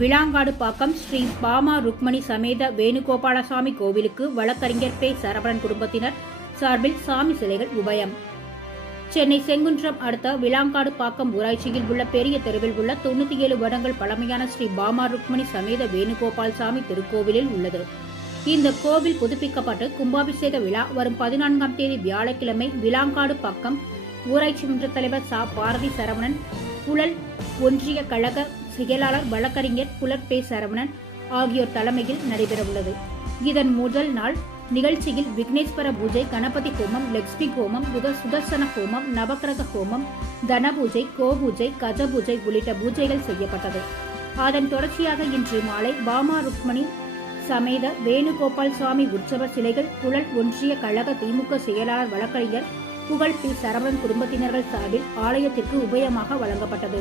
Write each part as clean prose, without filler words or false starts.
விளாங்காடு பாக்கம் ஸ்ரீ பாமா ருக்மணி சமேத வேணுகோபாலசாமி கோவிலுக்கு வழக்கறிஞர் பே. சரவணன் குடும்பத்தினர் சார்பில் சாமி சிலைகள் உபயம். சென்னை செங்குன்றம் அடுத்த விளாங்காடு பாக்கம் ஊராட்சியில் உள்ள பெரிய தெருவில் உள்ள 97 வருடங்கள் பழமையான ஸ்ரீ பாமா ருக்மணி சமேத வேணுகோபால்சாமி திருக்கோவிலில் உள்ளது. இந்த கோவில் புதுப்பிக்கப்பட்டு கும்பாபிஷேக விழா வரும் 14ஆம் தேதி வியாழக்கிழமை விளாங்காடு பாக்கம் ஊராட்சி மன்ற தலைவர் சா. பாரதி சரவணன், புழல் ஒன்றிய கழக செயலாளர் வழக்கறிஞர் புலர் பே. சரவணன் ஆகியோர் தலைமையில் நடைபெறவுள்ளது. இதன் முதல் நாள் நிகழ்ச்சியில் விக்னேஸ்வர பூஜை, கணபதி ஹோமம், லட்சுமி ஹோமம், சுதர்சன ஹோமம், நவக்கிரக ஹோமம், தனபூஜை, கோபூஜை, கஜ பூஜை உள்ளிட்ட பூஜைகள் செய்யப்பட்டது. அதன் தொடர்ச்சியாக இன்று மாலை பாமா ருக்மணி சமேத வேணுகோபால் சுவாமி உற்சவ சிலைகள் புழல் ஒன்றிய கழக திமுக செயலாளர் வழக்கறிஞர் புகழ் பி. சரவணன் குடும்பத்தினர்கள் சார்பில் ஆலயத்திற்கு உபயமாக வழங்கப்பட்டது.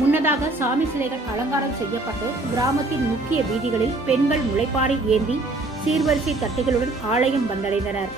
முன்னதாக சாமி சிலைகள் அலங்காரம் செய்யப்பட்டு கிராமத்தின் முக்கிய வீதிகளில் பெண்கள் முளைப்பாரி ஏந்தி சீர்வரிசை தட்டுகளுடன் ஆலயம் வந்தடைந்தனர்.